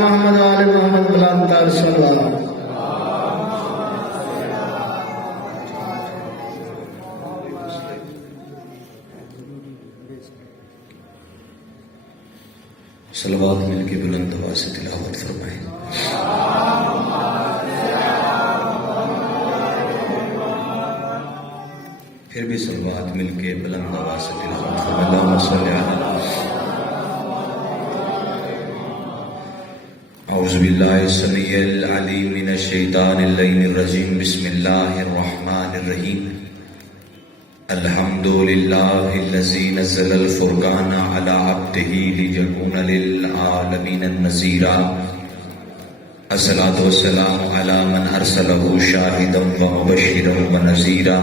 محمد وآل محمد بلندتر صلوات. صلوات مل کے بلند آواز سے تلاوت فرمائیں. پھر بھی صلوات مل کے بلند آواز سے تلاوت فرمائیں. اللہم صلی علی اعوذ باللہ السمیع العلیم من الشیطان اللعین الرجیم. بسم اللہ الرحمن الرحیم. الحمد للہ الذی نزل الفرقان علی عبدہ لیکون للعالمین نذیرا. الصلاۃ والسلام علی من ارسلہ شاہدا ومبشرا ونذیرا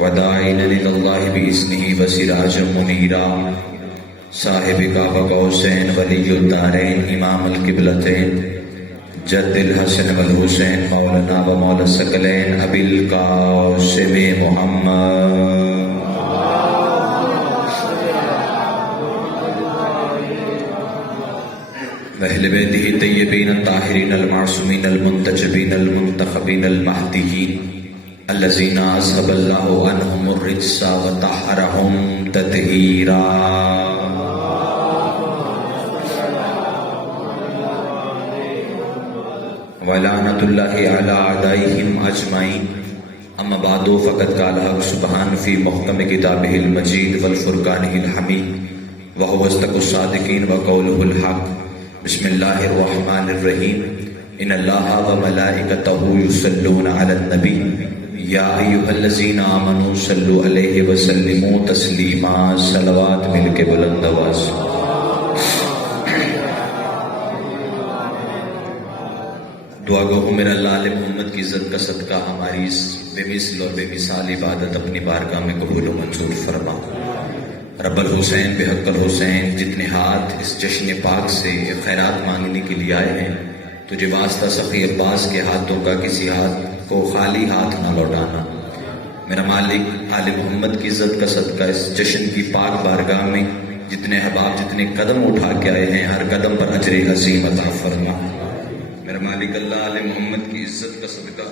وداعیا الی اللہ باذنہ وسراجا منیرا. صاحب کعبہ قوسین ولی الدارین امام القبلتین جد الحسن والحسین مولانا و مولا الثقلین ابی القاسم محمد. واہل بیتہ الطیبین الطاہرین المعصومین المنتجبین المنتخبین المہدیین الذین اذھب اللہ عنہم الرجس وطہرہم تطہیرا. وَلَعْنَةُ اللَّهِ عَلَىٰ أَعْدَائِهِمْ أَجْمَعِينَ. أَمَّا بَعْدُ فَقَدْ قَالَ الْحَقُّ سُبْحَانَهُ فِي مُحْكَمِ كِتَابِهِ الْمَجِيدِ وَالْفُرْقَانِهِ الْحَمِيدِ وَهُوَ أَصْدَقُ الصَّادِقِينَ وَقَوْلُهُ الْحَقُّ. بسم اللہ الرحمن الرحیم. ان اللہ وملائکتہ یصلون علی النبی یا ایھا الذین آمنوا صلوا علیہ وسلموا تسلیما. صلوات مل کے بلند آواز. دعا گو میرا اللہ علیہ محمد کی عزت کا صدقہ ہماری اس بے مثل اور بے مثال عبادت اپنی بارگاہ میں قبول و منظور فرما. رب الحسین بحق الحسین جتنے ہاتھ اس جشن پاک سے خیرات مانگنے کے لیے آئے ہیں تجھے واسطہ سخی عباس کے ہاتھوں کا کسی ہاتھ کو خالی ہاتھ نہ لوٹانا. میرا مالک آل محمد کی عزت کا صدقہ اس جشن کی پاک بارگاہ میں جتنے احباب جتنے قدم اٹھا کے آئے ہیں ہر قدم پر اجر عظیم عطا فرما. میرا مالک اللہ علیہ محمد کی عزت کا صدقہ.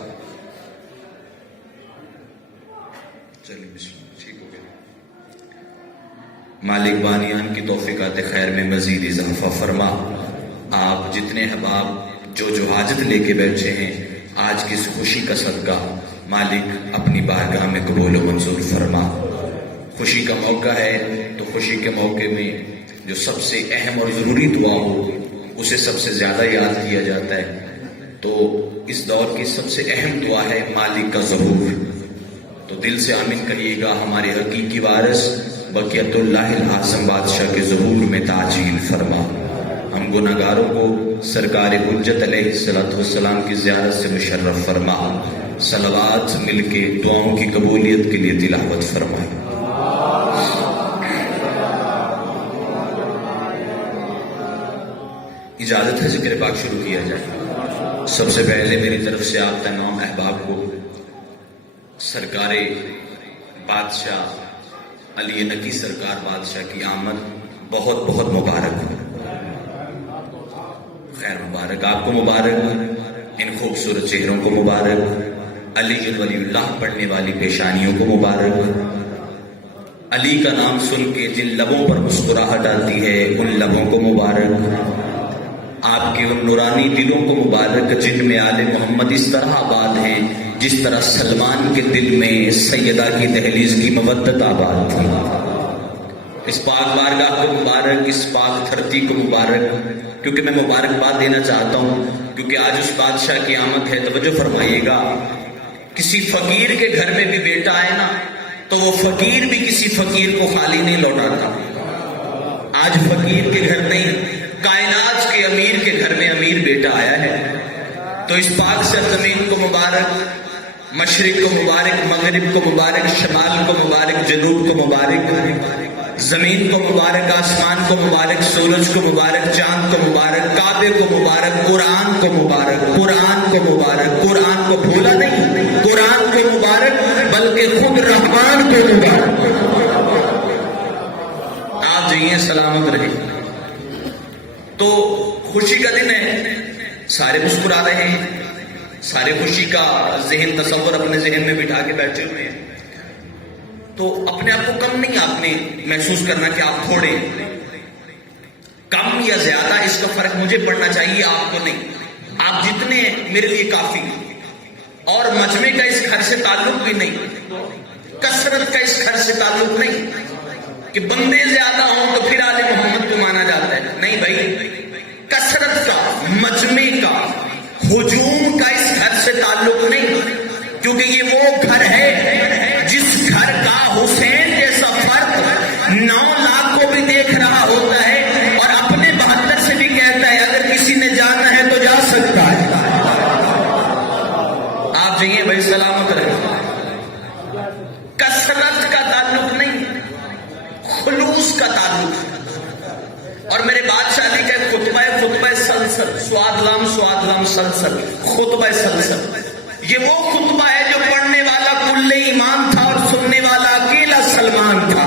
چلیے بسم اللہ. ٹھیک ہو گیا. مالک بانیان کی توفیقات خیر میں مزید اضافہ فرما. آپ جتنے احباب جو حاجت لے کے بیٹھے ہیں آج کی اس خوشی کا صدقہ مالک اپنی بارگاہ میں قبول و منظور فرما. خوشی کا موقع ہے تو خوشی کے موقع میں جو سب سے اہم اور ضروری دعا ہو اسے سب سے زیادہ یاد کیا جاتا ہے. تو اس دور کی سب سے اہم دعا ہے مالک کا ظہور. تو دل سے آمین کہیے گا. ہمارے حقیقی وارث بقیت اللہ العظم بادشاہ کے ظہور میں تعجیل فرما. ہم گناہگاروں کو سرکار حجت علیہ الصلوۃ والسلام کی زیارت سے مشرف فرما. صلوات مل کے دعاؤں کی قبولیت کے لیے تلاوت فرمائے. اجازت ہے ذکر پاک شروع کیا جائے. سب سے پہلے میری طرف سے آپ تمام احباب کو سرکار بادشاہ علی نقی سرکار بادشاہ کی آمد بہت بہت مبارک ہو. خیر مبارک. آپ کو مبارک. ان خوبصورت چہروں کو مبارک. علی ولی اللہ پڑھنے والی پیشانیوں کو مبارک. علی کا نام سن کے جن لبوں پر مسکراہٹ آتی ہے ان لبوں کو مبارک. آپ کے ان نورانی دلوں کو مبارک جن میں آل محمد اس طرح آباد ہیں جس طرح سلمان کے دل میں سیدہ کی دہلیز کی مودت آباد تھی. اس پاک بارگاہ کو مبارک. اس پاک دھرتی کو مبارک. کیونکہ میں مبارکباد دینا چاہتا ہوں کیونکہ آج اس بادشاہ کی آمد ہے. توجہ فرمائیے گا. کسی فقیر کے گھر میں بھی بیٹا آئے نا تو وہ فقیر بھی کسی فقیر کو خالی نہیں لوٹاتا. آج فقیر کے گھر نہیں کائنات کے امیر کے گھر میں امیر بیٹا آیا ہے. تو اس پاک سرزمین کو مبارک. مشرق کو مبارک. مغرب کو مبارک. شمال کو مبارک. جنوب کو مبارک. زمین کو مبارک. آسمان کو مبارک. سورج کو مبارک. چاند کو مبارک. کعبے کو مبارک. قرآن کو مبارک. قرآن کو مبارک. قرآن کو بھولا نہیں. قرآن کو مبارک بلکہ خود رحمان کو مبارک. آپ جائیے سلامت رہے. تو خوشی کا دن ہے، سارے مسکرا رہے ہیں، سارے خوشی کا ذہن تصور اپنے ذہن میں بٹھا کے بیٹھے ہوئے ہیں. تو اپنے آپ کو کم نہیں آپ نے محسوس کرنا کہ آپ تھوڑے، کم یا زیادہ اس کا فرق مجھے پڑنا چاہیے، آپ کو نہیں. آپ جتنے میرے لیے کافی، اور مجمع کا اس گھر سے تعلق بھی نہیں، کثرت کا اس گھر سے تعلق نہیں کہ بندے زیادہ ہوں تو پھر آل محمد کو مانا جاتا ہے. نہیں بھائی، کثرت کا، مجمع کا، ہجوم کا اس گھر سے تعلق نہیں، کیونکہ یہ وہ گھر ہے جس گھر کا حسین جیسا فرد 9 لاکھ کو بھی دیکھ رہا ہوتا ہے اور اپنے 72 سے بھی کہتا ہے اگر کسی نے جانا ہے تو جا سکتا ہے. آپ جائیے بھائی، سلامت رہے. کثرت کا تعلق نہیں، خلوص کا تعلق. اور میرے بادشاہ علی کا خطبہ ہے، خطبہ سلسل، سواد لام سلسل، خطبہ سلسل. یہ وہ خطبہ ہے جو پڑھنے والا کل ایمان تھا اور سننے والا اکیلا سلمان تھا.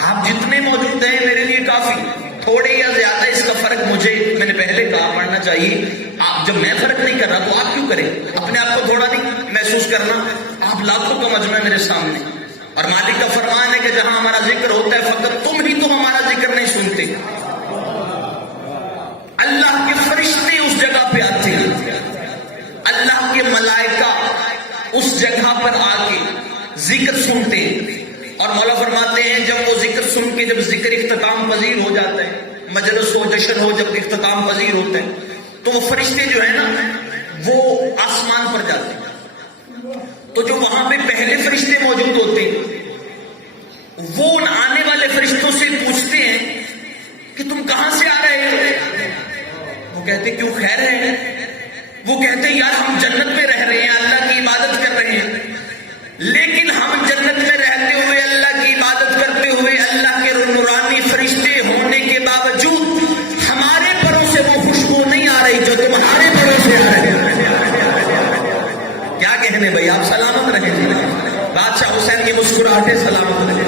آپ جتنے موجود ہیں میرے لیے کافی، تھوڑے یا زیادہ اس کا فرق مجھے، میں نے پہلے کہا، پڑھنا چاہیے. آپ جب میں فرق نہیں کر رہا تو آپ کیوں کریں؟ اپنے آپ کو تھوڑا نہیں محسوس کرنا؟ آپ لاکھوں کا مجمع ہے میرے سامنے، اور مالک کا فرمان ہے کہ جہاں ہمارا ذکر ہوتا ہے فقط تم ہی تو ہمارا ذکر نہیں سنتے. اللہ کے فرشتے اس جگہ پہ آتے ہیں، اللہ کے ملائکہ اس جگہ پر آ کے ذکر سنتے ہیں. اور مولا فرماتے ہیں جب وہ ذکر سن کے جب ذکر اختتام پذیر ہو جاتا ہے، مجلس ہو، جشن ہو، جب اختتام پذیر ہوتا ہے تو وہ فرشتے جو ہے نا وہ آسمان پر جاتے ہیں. تو جو وہاں پہ پہلے فرشتے موجود ہوتے ہیں وہ ان آنے والے فرشتوں سے پوچھتے ہیں کہ تم کہاں سے آ رہے ہو؟ وہ کہتے کیوں خیر ہے؟ وہ کہتے ہیں یار ہم جنت میں رہ رہے ہیں، اللہ کی عبادت کر رہے ہیں، لیکن ہم جنت میں رہتے ہوئے، اللہ کی عبادت کرتے ہوئے، اللہ کے نورانی فرشتے ہونے کے باوجود ہمارے پروں سے وہ خوشبو نہیں آ رہی جو تمہارے پروں سے آ رہی ہے. کیا کہنے بھائی، آپ سلامت رہیں جی. بادشاہ حسین کی مسکراہٹیں سلامت رہیں.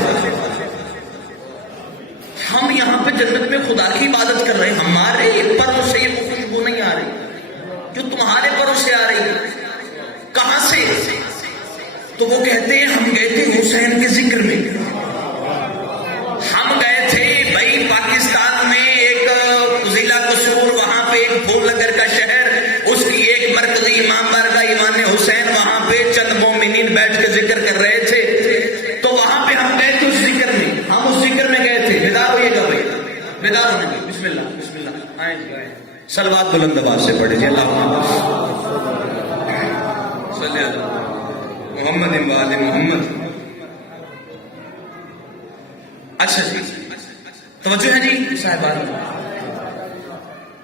ہم یہاں پہ جنت میں خدا کی عبادت کر رہے ہیں، ہمارے پروں سے یہ خوشبو نہیں آ رہی جو تمہارے پروں سے آ رہی ہے. کہاں سے؟ تو وہ کہتے ہیں ہم گئے تھے حسین کے ذکر میں. ہم گئے تھے بھائی پاکستان میں ایک ضلع قصور، وہاں پہ ایک پھول نگر کا شہر، اس کی ایک مرکزی امام بارگاہ ایمان حسین، وہاں پہ چند مومنین بیٹھ کے ذکر کر رہے تھے. تو وہاں پہ ہم گئے تھے اس ذکر میں، ہم اس ذکر میں گئے تھے. بیدار ہوئیے گا بھائی، بیدار ہونے گا. بسم اللہ بسم اللہ، آئیں جی آئیں. صلوات بلند آواز سے پڑھیں جی. اللہ صلی اللہ محمد وآل محمد. اچھا جی، توجہ ہے جی صاحبان.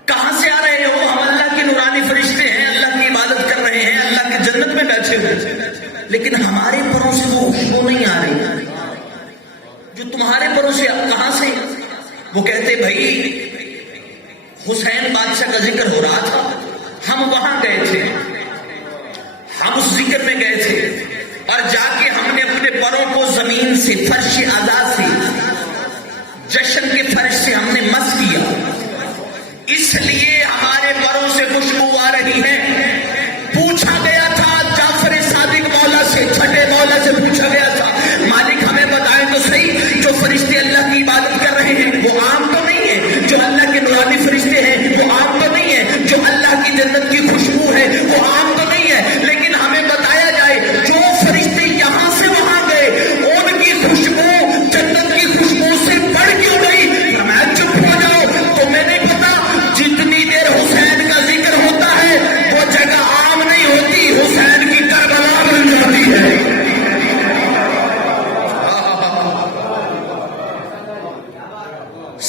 کہاں سے آ رہے ہو؟ ہم اللہ کے نورانی فرشتے ہیں، اللہ کی عبادت کر رہے ہیں، اللہ کی جنت میں بیٹھے ہوئے، لیکن ہمارے پروں سے وہ خوشبو نہیں آ رہی جو تمہارے پروں سے. کہاں سے؟ وہ کہتے بھائی حسین بادشاہ کا ذکر ہو رہا تھا، ہم وہاں گئے تھے، ہم اس ذکر میں گئے تھے، اور جا کے ہم نے اپنے پروں کو زمین سے، فرش اعلیٰ سے، جشن کے فرش سے ہم نے مس کیا، اس لیے ہمارے پروں سے خوشبو آ رہی ہے. پوچھا گیا تھا جعفر صادق مولا سے، چھٹے مولا سے پوچھا گیا تھا مالک ہمیں بتائیں تو صحیح، جو فرشتے اللہ کی عبادت کر رہے ہیں وہ عام تو نہیں ہے؟ جو اللہ کے نورانی فرشتے ہیں وہ عام تو نہیں ہے؟ جو اللہ کی جنت کی خوشبو ہے وہ عام تو نہیں ہے؟ لیکن ہمیں بتایا جائے جو فرشتے یہاں سے وہاں گئے ان کی خوشبو جنت کی خوشبو سے بڑھ کیوں نہیں؟ میں چپ ہو جاؤ تو میں نہیں پتا. جتنی دیر حسین کا ذکر ہوتا ہے وہ جگہ عام نہیں ہوتی، حسین کی کربلا بن جاتی ہے.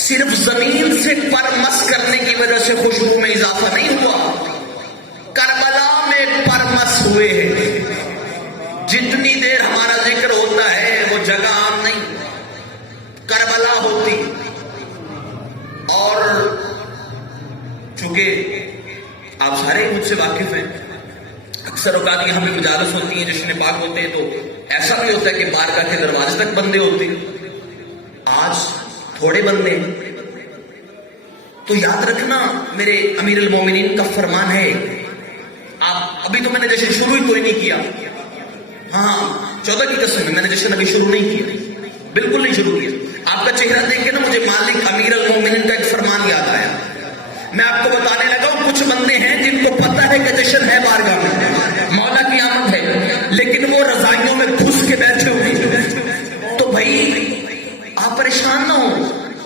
صرف زمین سے پر مس کرنے کی وجہ سے خوشبو میں اضافہ نہیں ہوا، کربلا میں پر مس ہوئے ہیں. جتنی دیر ہمارا ذکر ہوتا ہے وہ جگہ عام نہیں، کربلا ہوتی. اور چونکہ آپ سارے مجھ سے واقف ہیں، اکثر اوقات یہاں پہ مجالس ہوتی ہیں، جشن پاک ہوتے ہیں، تو ایسا بھی ہوتا ہے کہ بارگاہ کے دروازے تک بندے ہوتے ہیں. آج تھوڑے بندے. تو یاد رکھنا میرے امیر المومنین کا فرمان ہے. آپ ابھی تو میں نے جشن شروع ہی تو نہیں کیا. ہاں 14 کی قسم ہے میں نے جشن ابھی شروع نہیں کیا, بالکل نہیں شروع کیا. آپ کا چہرہ دیکھ کے نا مجھے مالک امیر المومنین کا ایک فرمان یاد آیا. میں آپ کو بتانے لگا ہوں کچھ بندے ہیں جن کو پتہ ہے کہ جشن ہے بارگاہ میں, مولا کی آمد ہے, لیکن وہ رضائیوں میں گھس کے بیٹھے ہوئے. تو بھائی آپ پریشان نہ ہو,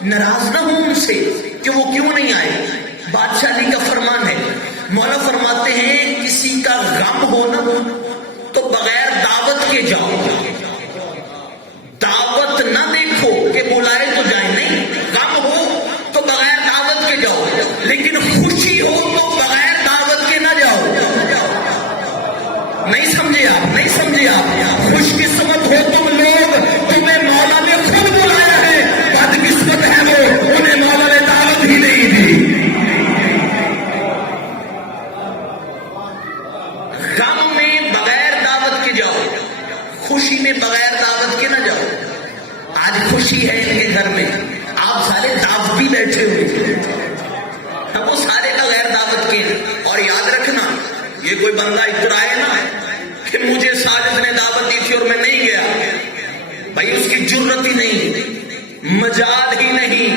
ناراض نہ ہو ان سے کہ وہ کیوں نہیں آئے. بادشاہ علی کا فرمان ہے, مولا فرماتے ہیں کسی کا غم ہو نا تو بغیر دعوت کے جاؤ. دعوت نہ دیکھو کہ بلائے تو جائیں, نہیں. غم ہو تو بغیر دعوت کے جاؤ, لیکن خوشی ہو تو بغیر دعوت کے نہ جاؤ. نہیں سمجھے آپ, نہیں سمجھے آپ. خوش قسمت ہو تم لوگ, تمہیں مولا نے خود بلایا ہے. بد قسمت ہے وہ, انہیں مولا نے دعوت ہی نہیں دی. غم میں بغیر دعوت کے جاؤ, خوشی میں بغیر دعوت کے نہ جاؤ. آج خوشی ہے ان کے گھر میں, آپ سارے دعوت بھی بیٹھے ہوئے, وہ سارے بغیر دعوت کے. اور یاد رکھنا یہ کوئی بندہ اترائے نا کہ مجھے ساجد نے دعوت دی تھی اور میں نہیں گیا, بھائی اس کی جرت ہی نہیں, مجال ہی نہیں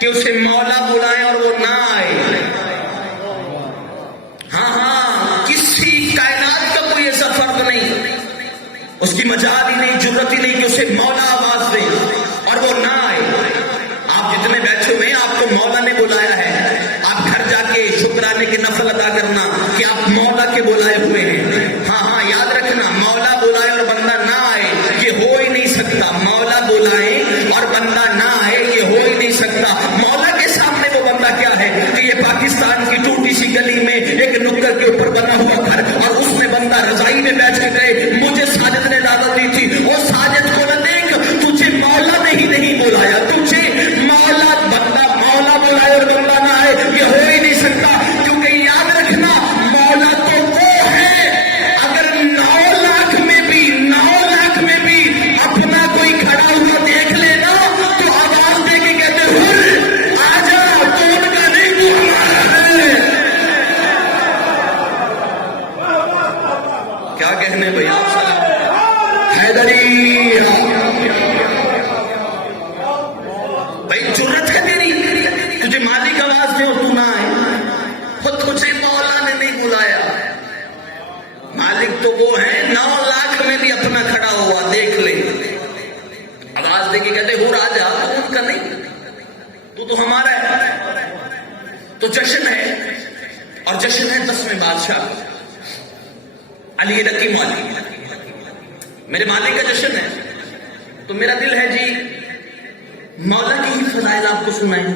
کہ اسے مولا بلائے اور وہ نہ آئے. ہاں ہاں کسی کائنات کا کوئی ایسا فرد نہیں, اس کی مجال ہی نہیں, جرت ہی نہیں کہ اسے مولا آواز دے اور وہ نہ آئے. آپ جتنے بیٹھے ہوئے ہیں آپ کو مولا نے بلایا ہے. آپ گھر جا کے شکرانے کے نفل ادا کرنا کہ آپ مولا کے بلائے ہوئے ہیں. ہاں ہاں یاد رکھنا مولا بلائے اور بندہ نہ آئے یہ ہو ہی نہیں سکتا. مولا بلائے اور بندہ نہ آئے یہ ہو ہی نہیں سکتا. مولا کے سامنے وہ بندہ کیا ہے کہ یہ پاکستان کی ٹوٹی سی گلی میں ایک نکر کے اوپر بنا ہوا گھر, اور اس میں بندہ رضائی میں بیٹھ کے گئے مجھے ساجد نے دعوت دی تھی. اور ساجد کو نہ دیکھ, تجھے مولا نے ہی نہیں بلایا, تجھے مولا بندہ مولا بلائے اور بندہ نہ آئے یہ ہو ہی نہیں سکتا. کیونکہ یاد رکھنا مولا تو وہ ہے اگر 9 لاکھ میں بھی 9 لاکھ میں بھی اپنا کوئی کھڑا ہوا دیکھ لینا تو آواز دے کے کہتے ہر آ جا, تو ان کا نہیں تو ہمارا ہے. کیا کہنے بھائی آپ حیدری, بھائی جرت ہے تیری, تجھے مالک آواز دے اور تو نہ آئے. خود تجھے مولا نے نہیں بلایا. مالک تو وہ ہے 9 لاکھ میں بھی اپنا کھڑا ہوا دیکھ لے, آواز دے کے کہتے ہو آ جا, تو ان کا نہیں, تو ہمارا ہے. تو جشن ہے, اور جشن ہے 10ویں بادشاہ علی رقی مالی, میرے مالک کا جشن ہے. تو میرا دل ہے جی مولا کی ہی فضائل آپ کو سنائیں,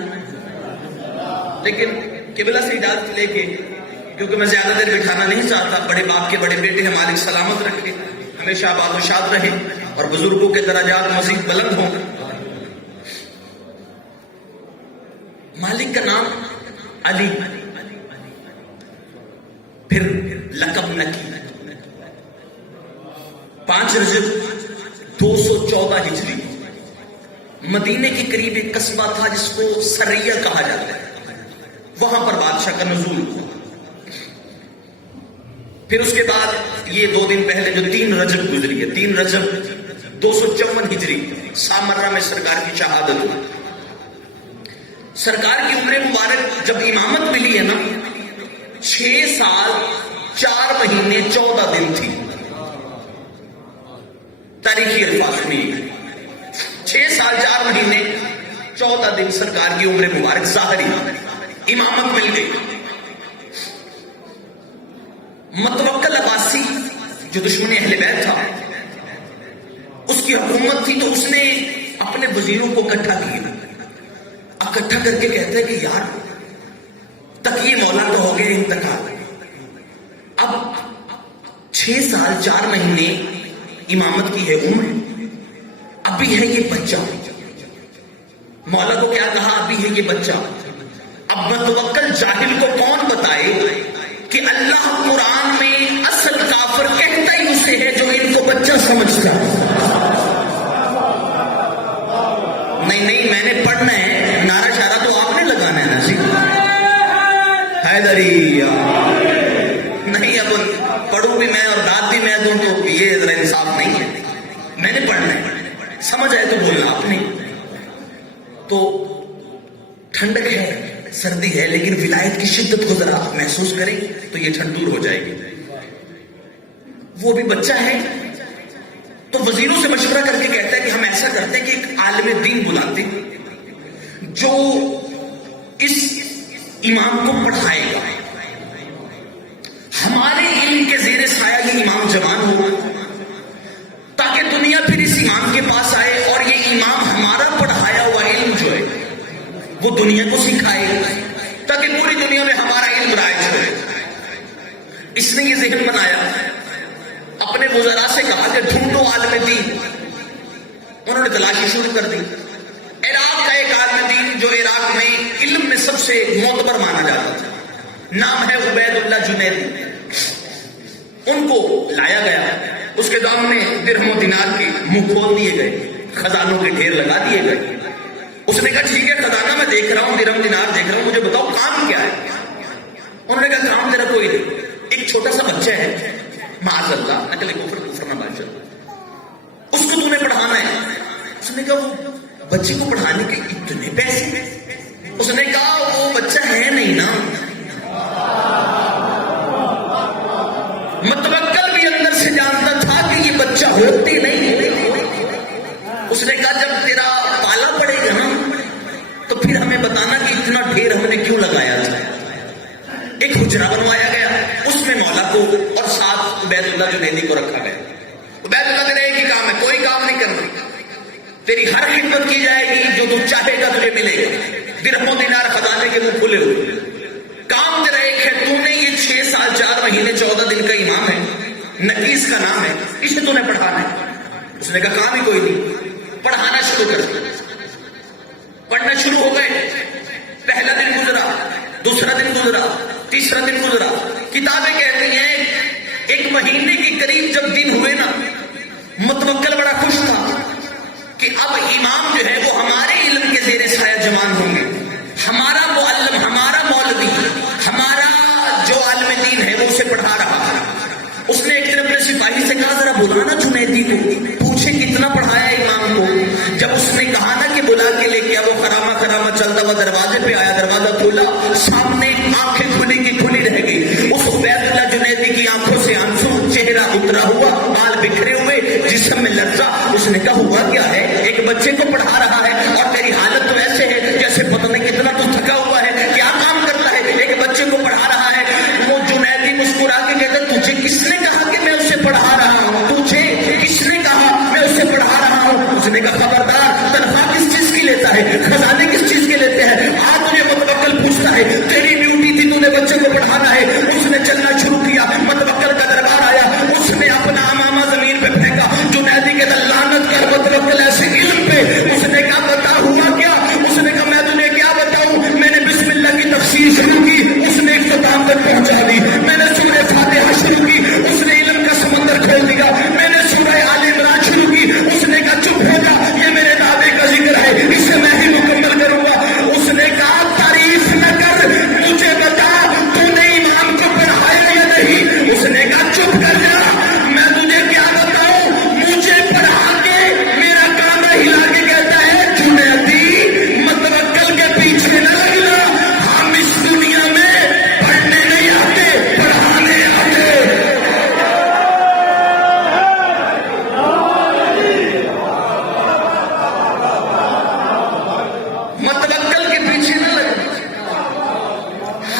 لیکن قبلہ سے اجازت لے کے, کیونکہ میں زیادہ دیر بٹھانا نہیں چاہتا. بڑے باپ کے بڑے بیٹے ہیں, مالک سلامت رکھے, ہمیشہ آباد و شاد رہے اور بزرگوں کے درجات مزید بلند ہوں. مالک کا نام علی, پھر لقب نکی. 5 رجب 214 ہجری مدینے کے قریب ایک قصبہ تھا جس کو سریہ کہا جاتا ہے, وہاں پر بادشاہ کا نزول ہوا. پھر اس کے بعد یہ 2 دن پہلے جو 3 رجب گزری ہے, 3 رجب 254 ہجری سامرہ میں سرکار کی شہادت ہوئی. سرکار کی عمر مبارک جب امامت ملی ہے نا 6 سال 4 مہینے 14 دن تھی. تاریخی الفاظ میں 6 سال 4 مہینے 14 دن سرکار کی عمر مبارک ظاہری امامت مل گئی. متوکل عباسی جو دشمن اہل بیت تھا, اس کی حکومت تھی, تو اس نے اپنے وزیروں کو اکٹھا کیا. اکٹھا کر کے کہتے ہیں کہ یار تقی مولا تو ہو گئے انتقال, اب 6 سال 4 مہینے امامت کی ہے عمر, ابھی ہے یہ بچہ. مولا کو کیا کہا, ابھی ہے یہ بچہ. اب متوکل جاہل کو کون بتائے کہ اللہ قرآن میں اصل کافر کہتا ہی اسے ہے جو ان کو بچہ سمجھتا. نہیں میں نے پڑھنا ہے، نعرہ شارہ تو آپ نے لگانا ہے نا سی حیدری نہیں، اب پڑھوں بھی میں اور داد بھی میں دوں تو یہ ذرا انصاف نہیں ہے. میں نے پڑھنا ہے، سمجھ آئے تو بولنا آپ نے. تو ٹھنڈک ہے، سردی ہے، لیکن ولایت کی شدت کو ذرا محسوس کریں تو یہ ٹھنڈ دور ہو جائے گی. وہ بھی بچہ ہے تو وزیروں سے مشورہ کر کے کہتا ہے کہ ہم ایسا کرتے ہیں کہ ایک عالم دین بلاتے جو اس امام کو پڑھائے گا. ہمارے علم کے زیر سایہ یہ امام جوان ہو تاکہ دنیا پھر اس امام کے پاس آئے اور یہ امام ہمارا پڑھایا ہوا علم جو ہے وہ دنیا کو سکھائے تاکہ پوری دنیا میں ہمارا علم رائج ہو. اس نے یہ ذہن بنایا، اپنے وزراء سے کہا کہ ڈھونڈو عالم دین. انہوں نے تلاشی شروع کر دی. عراق کا ایک عالم دین جو عراق میں علم میں سب سے معتبر مانا جاتا تھا، نام ہے عبید اللہ جنیدی. ان کو لایا گیا، اس کے سامنے درہم و دینار کے منہ کھول دیے گئے، خزانوں کے ڈھیر لگا دیے گئے. اس نے کہا ٹھیک ہے خزانہ میں دیکھ رہا ہوں، درہم دینار دیکھ رہا ہوں، مجھے بتاؤ کام کیا ہے. انہوں نے کہا کام میرا کوئی نہیں، ایک چھوٹا سا بچہ ہے، معاذ اللہ نقل کفر نہ بچہ، اس کو تمہیں پڑھانا ہے. اس نے کہا وہ بچے کو پڑھانے کے اتنے پیسے؟ اس نے کہا وہ بچہ ہے نہیں نا. متوکل بھی اندر سے جانتا تھا کہ یہ بچہ ہوتے نہیں. اس نے کہا جب تیرا پالا پڑے گا نا تو پھر ہمیں بتانا کہ اتنا ڈھیر ہم نے کیوں لگایا تھا. ایک حجرہ بنوایا گیا، اس میں مولا کو اور ساتھ عبید اللہ جنیدی کو رکھا گیا. عبید اللہ تیرا ایک ہی کام ہے، کوئی کام نہیں کرنا، تیری ہر خدمت کی جائے گی، جو تو چاہے گا تجھے ملے گا. درہم و دینار خزانے کے منہ کھلے ہوئے. کام تیرا ایک ہے، تو نے یہ 6 سال 4 مہینے 14 دن کا امام ہے، نکیس کا نام ہے، اسے تو نے پڑھانا ہے. اس نے کہا کام ہی کوئی نہیں، پڑھانا شروع کر دیا. پڑھنا شروع ہو گئے. پہلا دن گزرا، دوسرا دن گزرا، تیسرا دن گزرا. کتابیں کہتی ہیں 1 مہینے کے قریب جب دن ہوئے نا، متوکل بڑا خوش تھا کہ اب امام جو ہے وہ ہمارے علم کے زیر سایہ جوان ہوں گے. ہمارا معلم، ہمارا مولوی، ہمارا جو عالم دین ہے وہ اسے پڑھا رہا ہے. اس نے ایک دن اپنے سپاہی سے کہا ذرا بلانا جنیدی کو، پوچھے کتنا پڑھایا امام کو. جب اس نے کہا نا کہ بلا کے لے کے وہ خرامہ چلتا ہوا دروازے پہ آیا، دروازہ کھولا، سامنے آنکھیں کھلی کی کھلی رہ گئی. اس عبید اللہ جنیدی کی آنکھوں سے آنسو، چہرہ اترا ہوا، بال بکھرے ہوئے، جسم میں لرزہ. اس نے کہا ہوا کیا ہے؟ ایک بچے کو پڑھا رہا ہے اور تیری حالت تو ایسے ہے جیسے پتہ نہیں کتنا تو تھکا ہوا ہے، کیا کام کرتا ہے، ایک بچے کو پڑھا رہا ہے. وہ جنیدی مسکرا کے کہتا تجھے کس نے کہا کہ میں اسے پڑھا رہا ہوں؟ تجھے کس نے کہا میں اسے پڑھا رہا ہوں؟ اس نے کہا خبردار، تنخواہ کس چیز کی لیتا ہے، خزانے کس چیز کے لیتے ہیں؟ آج تجھے متوکل پوچھتا ہے تیری ڈیوٹی تھی تو نے بچے کو پڑھانا ہے. اس نے چلنا شروع کیا، متوکل کا دربار آیا، اس نے اپنا امامہ زمین پہ پھینکا. جنیدی کے لعنت کر متوکل ایسے علم پہ. اس نے کہا بتا ہوا کیا؟ اس نے کہا میں تمہیں کیا بتاؤں، میں نے بسم اللہ کی تفسیر شروع کی، اس نے اختتام تک پہنچا دی. میں نے سورہ فاتحہ شروع کی، اس نے علم کا سمندر کھول دیا. میں نے سورہ آل عمران شروع کی، اس نے کہا چپ ہو جا، یہ میرے دادے کا ذکر ہے، اسے میں ہی مکمل کروں گا. اس نے کہا تعریف نہ کر، مجھے بتا تو نے امام کو پڑھایا یا نہیں؟ اس نے کہا چپ کر جا، میں تجھے کیا بتاؤں، مجھے پڑھا کے میرا کاندھا ہلا کے کہتا ہے جنیدی متوکل کے پیچھے نہ لگنا، ہم اس دنیا میں پڑھنے نہیں آتے، پڑھانے آتے. متوکل کے پیچھے نہ لگنا،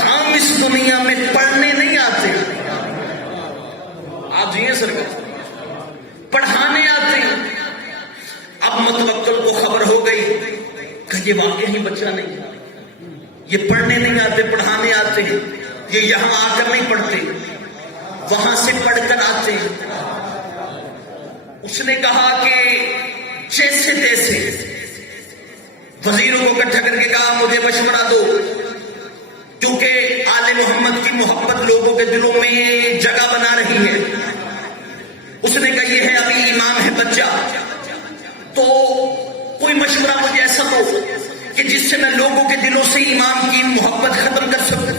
ہم اس دنیا میں پڑھنے نہیں آتے. آپ جی سرکار پڑھانے آتے. اب متوکل کو خبر ہو گئی کہ یہ واقعی ہی بچہ نہیں، یہ پڑھنے نہیں آتے، پڑھانے آتے ہیں. یہ یہاں آ کر نہیں پڑھتے، وہاں سے پڑھ کر آتے ہیں. اس نے کہا کہ جیسے تیسے وزیروں کو اکٹھا کر کے کہا مجھے مشورہ دو، کیونکہ آل محمد کی محبت لوگوں کے دلوں میں جگہ بنا رہی ہے. اس نے کہا یہ ہے ابھی امام ہے بچہ، تو کوئی مشورہ مجھے ایسا جس سے میں لوگوں کے دلوں سے امام کی محبت ختم کر سکوں.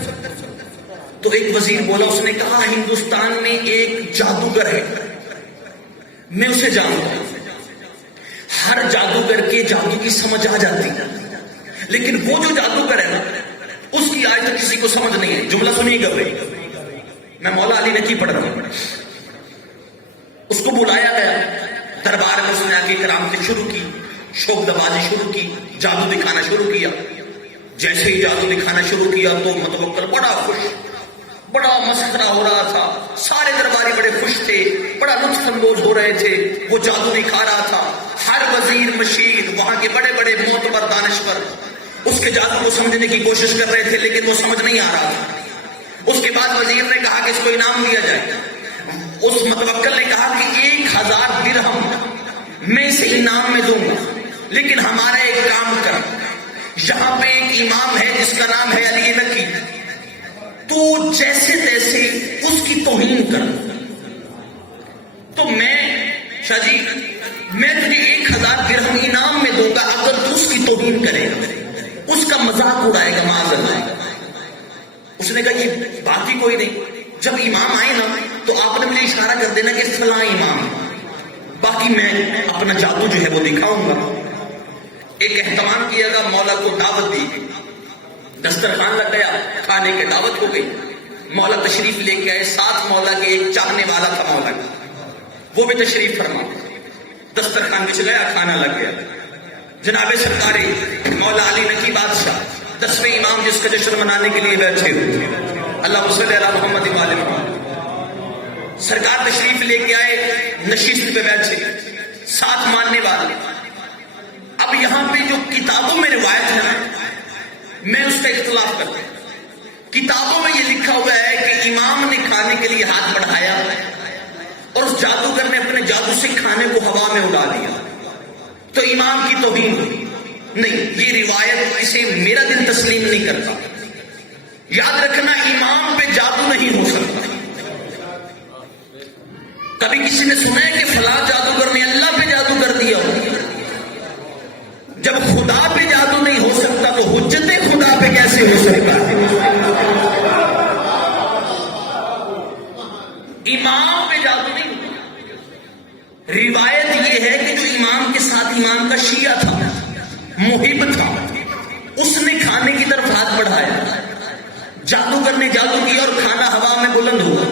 تو ایک وزیر بولا, اس نے کہا ہندوستان میں ایک جادوگر ہے, میں اسے جانتا ہوں, ہر جادوگر کے جادو کی سمجھ آ جاتی ہے, لیکن وہ جو جادوگر ہے نا اس کی آج تک کسی کو سمجھ نہیں ہے. جملہ سنیے گا بھائی, میں مولا علی نقی پڑھ رہا ہوں. اس کو بلایا گیا دربار میں, اس نے آگے کرامتیں شروع کی, شوق بازی شروع کی, جادو دکھانا شروع کیا. جیسے ہی جادو دکھانا شروع کیا تو متوکل بڑا خوش, بڑا مسخرہ ہو رہا تھا, سارے درباری بڑے خوش تھے, بڑا لطف اندوز ہو رہے تھے. وہ جادو دکھا رہا تھا. ہر وزیر مشیر, وہاں کے بڑے بڑے معتبر دانشور اس کے جادو کو سمجھنے کی کوشش کر رہے تھے, لیکن وہ سمجھ نہیں آ رہا تھا. اس کے بعد وزیر نے کہا کہ اس کو انعام دیا جائے. اس متوکل نے کہا کہ 1000 درہم میں اسے انعام میں دوں گا, لیکن ہمارا ایک کام کر, یہاں پہ ایک امام ہے جس کا نام ہے علی نقی, تو جیسے تیسے اس کی توہین کر. تو میں شاہ جی میں تجھے 1000 درہم انعام میں دوں گا اگر تو اس کی توہین کرے گا, اس کا مذاق اڑائے گا معاذ اللہ. اس نے کہا یہ باقی کوئی نہیں, جب امام آئے نا تو آپ نے مجھے اشارہ کر دینا کہ فلاں امام, باقی میں اپنا جادو جو ہے وہ دکھاؤں گا. ایک اہتمام کیا گیا, مولا کو دعوت دی, دسترخوان لگ گیا, کھانے کی دعوت ہو گئی. مولا تشریف لے کے آئے, ساتھ مولا کے ایک چاہنے والا تھا مولا کا, وہ بھی تشریف فرما. دسترخوان بچھ گیا, کھانا لگ گیا. جناب سرکار مولا علی نقی بادشاہ 10ویں امام جس کا جشن منانے کے لیے بیٹھے ہوئے, اللہ صلی علی محمد وآل محمد, سرکار تشریف لے کے آئے, نشست پہ بیٹھے, ساتھ ماننے والے. اب یہاں پہ جو کتابوں میں روایت ہے میں اس کا اختلاف کرتا ہوں. کتابوں میں یہ لکھا ہوا ہے کہ امام نے کھانے کے لیے ہاتھ بڑھایا اور اس جادوگر نے اپنے جادو سے کھانے کو ہوا میں اڑا دیا, تو امام کی توہین ہوئی. نہیں, یہ روایت اسے میرا دل تسلیم نہیں کرتا. یاد رکھنا, امام پہ جادو نہیں ہو سکتا. کبھی کسی نے سنا ہے کہ فلاں جادوگر نے اللہ پہ جادو کر دیا ہو؟ جب خدا پہ جادو نہیں ہو سکتا تو حجت خدا پہ کیسے ہو سکتا؟ امام پہ جادو نہیں. روایت یہ ہے کہ جو امام کے ساتھ امام کا شیعہ تھا, محب تھا, اس نے کھانے کی طرف ہاتھ بڑھایا, جادوگر نے جادو کیا اور کھانا ہوا میں بلند ہوا,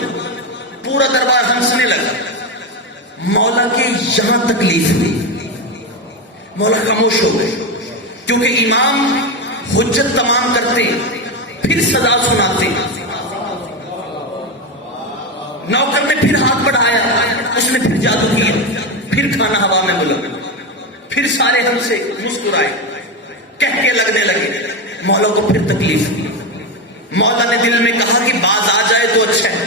پورا دربار ہنسنے لگا. مولا کے یہاں تکلیف ہوئی, مولا خاموش ہو گئے, کیونکہ امام حجت تمام کرتے پھر سزا سناتے. نوکر نے پھر ہاتھ بڑھایا, اس نے پھر جادو کیا, پھر کھانا ہوا میں بلند, پھر سارے ہنسے مسکرائے, کہہ کے لگنے لگے. مولا کو پھر تکلیف ہوئی. مولا نے دل میں کہا کہ باز آ جائے تو اچھا ہے.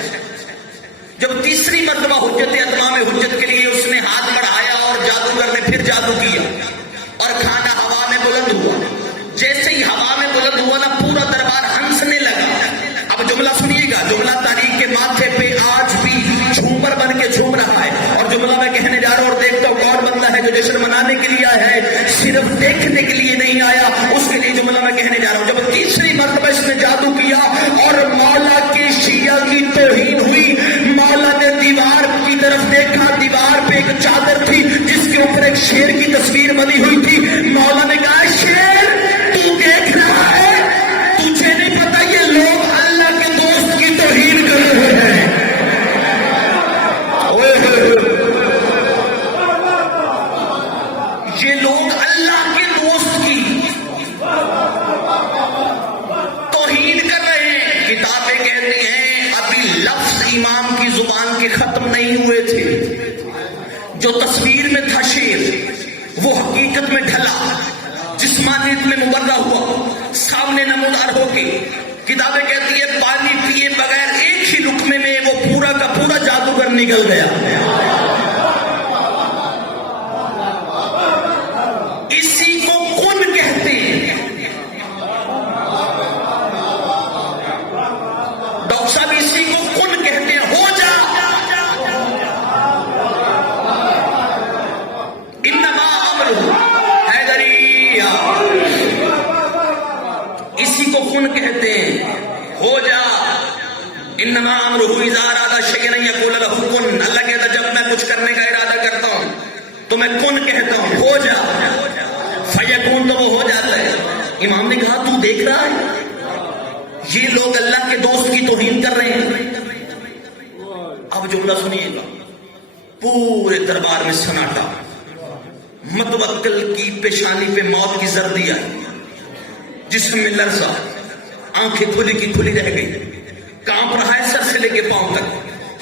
جب تیسری مرتبہ حجت اتمام حجت کے لیے اس نے ہاتھ بڑھایا اور جادوگر نے پھر جادو کیا اور کھانا ہوا میں بلند ہوا, جیسے ہی ہوا میں بلند ہوا نا پورا دربار ہنسنے لگا. اب جملہ سنیے گا, جملہ تاریخ کے ماتھے پہ آج بھی جھومر بن کے جھوم رہا ہے. اور جملہ میں کہنے جا رہا ہوں اور دیکھتا ہوں کون بندہ ہے جو جشن منانے کے لیے آیا ہے, صرف دیکھنے کے لیے نہیں آیا, اس کے لیے جملہ میں کہنے جا رہا ہوں. جب تیسری مرتبہ اس نے جادو کیا اور مولا کے شیعہ کی توہین ہوئی, مولا نے دیوار کی طرف دیکھا, دیوار پہ ایک چادر تھی جس کے اوپر ایک شیر کی تصویر بنی ہوئی تھی. مولا نے کہا شیر تو دیکھ رہا ہے, تجھے نہیں پتا یہ لوگ اللہ کے دوست کی توہین کر رہے ہیں. یہ لوگ اللہ کے دوست کی توہین کر رہے ہیں. کتابیں کہتی ہیں ابھی لفظ امام کی زبان کے ختم نہیں ہوئے تھے, جو تصویر میں تھا شیر وہ حقیقت میں ڈھلا, جسمانیت میں مبرہ ہوا, سامنے نمودار ہو کے. کتابیں کہتی ہے پانی پیے بغیر ایک ہی لقمے میں وہ پورا کا پورا جادوگر نکل گیا. اسی کو کن کہتے ہیں. ڈاکٹر صاحب اسی کو کن کہتے ہیں. ہو جا, انما امرہ حیدری. کن کہتے ہیں، ہو جا، انما امرہ اذا اراد شیئا ان یقول لہ کن. اللہ کہتا ہے جب میں کچھ کرنے کا ارادہ کرتا ہوں تو میں کن کہتا ہوں، ہو جا، فیکون، تو وہ ہو جاتا ہے. امام نے کہا تو دیکھ رہا ہے یہ لوگ اللہ کے دوست کی توہین کر رہے ہیں. اب جملہ سنیے گا، پورے دربار میں سناٹا، متوکل کی پیشانی پہ موت کی زردی آئی، جسم میں لرزہ، آنکھیں کھلی کی کھلی رہ گئی، کانپ رہا ہے سر سے لے کے پاؤں تک،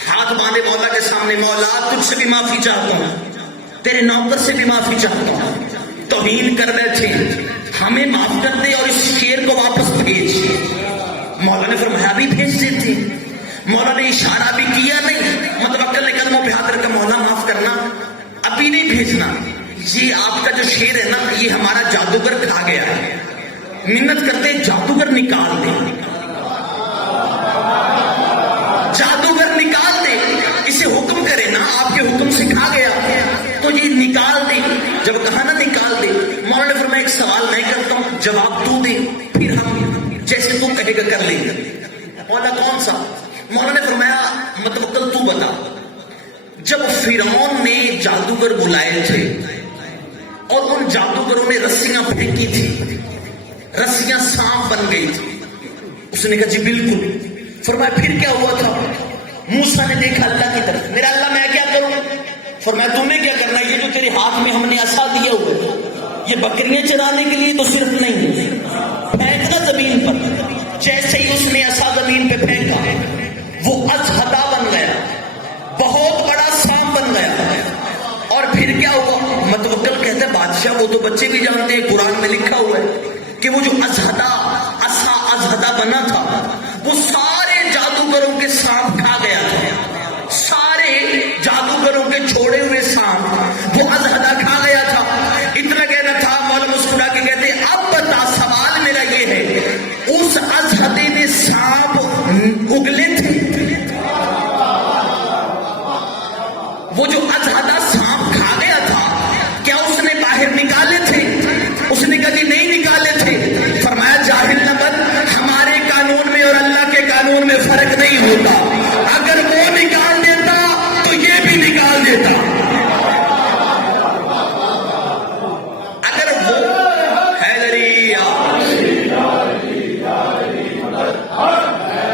ہاتھ باندھے مولا کے سامنے، مولا تجھ سے بھی معافی چاہتا ہوں، تیرے نوکر سے بھی معافی چاہتا ہوں، توہین کر بیٹھے، ہمیں معاف کر دے اور اس شیر کو واپس بھیج. مولا نے فرمایا بھی بھیج دیتے. مولا نے اشارہ بھی کیا نہیں، متوکل نے قدموں پہ ہاتھ رکھا، مولا معاف کرنا، ابھی نہیں بھیجنا، یہ آپ کا جو شیر ہے نا یہ ہمارا جادوگر کھا گیا ہے، منت کرتے جادوگر نکال دے، جادوگر نکال دے، اسے حکم کرے نا، آپ کے حکم سے کھا گیا تو یہ نکال دے. جب کہا نا نکال دے، مولا نے فرمایا ایک سوال میں کرتا ہوں، جواب تو دے، پھر ہم جیسے تو کہے گا کر لیں گے. مولا کون سا؟ مولا نے فرمایا متوکل تو بتا. جب فرعون نے جادوگر بلائے تھے اور ان جادوگروں نے رسیاں پھینکی تھی، رسیاں سانپ بن گئی تھی، اس نے کہا جی بالکل. فرمایا پھر کیا ہوا تھا؟ موسیٰ نے دیکھا اللہ کی طرف، میرا اللہ میں کیا کروں؟ فرمایا تم نے کیا کرنا، یہ جو تیرے ہاتھ میں ہم نے عصا دیا ہوا یہ بکریاں چرانے کے لیے تو صرف نہیں، پھینکنا زمین پر. جیسے ہی اس نے عصا زمین پہ پھینکا وہ اژدھا بن گیا، بہت بڑا سانپ بن گیا. اور پھر کیا ہوا؟ متوکل کہتے ہیں بادشاہ وہ تو بچے بھی جانتے ہیں، قرآن میں لکھا ہوا ہے کہ وہ جو اژدھا، عصا اژدھا بنا تھا وہ سارے جادوگروں کے سانپ کھا گیا تھا، سارے جادوگروں کے چھوڑے ہوئے سانپ وہ اژدھا کھا گیا تھا. اتنا کہنا تھا، مولا مسکرا کے کہتے اب بتا، سوال میرا یہ ہے اس اژدھے میں سانپ اگلے تھے؟ وہ جو اژدھا سانپ کھا گیا تھا کیا اس نے باہر نکالے تھے؟ اس نے کہا کہ نہیں نکالے تھے. فرمایا جاہل نہ بن، ہمارے قانون میں اور اللہ کے قانون میں فرق نہیں ہوتا، اگر وہ نکال دیتا تو یہ بھی نکال دیتا. اگر وہ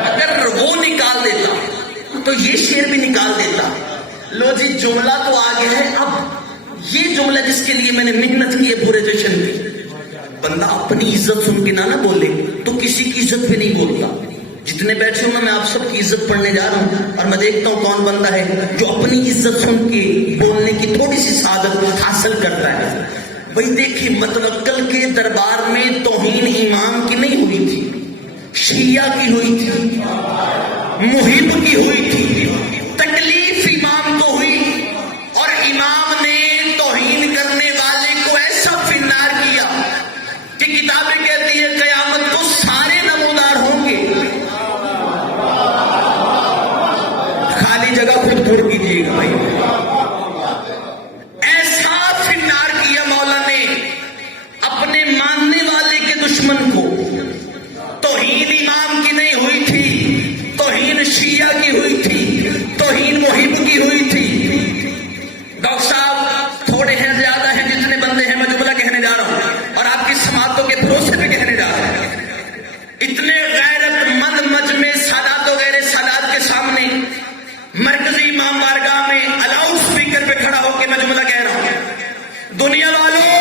اگر وہ نکال دیتا تو یہ شیر بھی نکال دیتا. لو جی جملہ تو آ گیا ہے. اب یہ جملہ جس کے لیے میں نے محنت کی ہے پورے جشن کی، بندہ اپنی عزت سن کے نہ بولے تو کسی کی عزت پہ نہیں بولتا. جتنے بیٹھے ہوں میں آپ سب کی عزت پڑھنے جا رہا ہوں اور میں دیکھتا ہوں کون بندہ ہے جو اپنی عزت سن کے بولنے کی تھوڑی سی سعادت حاصل کرتا ہے. بھائی دیکھیے متوکل کے دربار میں توہین امام کی نہیں ہوئی تھی، شیعہ کی ہوئی تھی، محب کی ہوئی تھی. تکلیف امام کو ہوئی اور امام نے توہین کرنے والے کو ایسا فنار کیا کہ کتابیں کہتی ہے قیامت کو سارے نمودار ہوں گے. خالی جگہ خود پھر کیجیے گا بھائی. ایسا فنار کیا مولا نے اپنے ماننے والے کے دشمن کو. توہین امام کی نہیں ہوئی تھی، توہین شیعہ کی ہوئی تھی، توہین محب کی ہوئی تھی. ڈاکٹر صاحب تھوڑے ہیں زیادہ ہیں جتنے بندے ہیں میں جملہ کہنے جا رہا ہوں اور آپ کی سماعتوں کے بھروسے پہ کہنے جا رہا ہوں. اتنے غیرت مند مجمع سادات و غیر سادات کے سامنے مرکزی امام بارگاہ میں الاؤڈ اسپیکر پہ کھڑا ہو کے میں جملہ کہہ رہا ہوں. دنیا والوں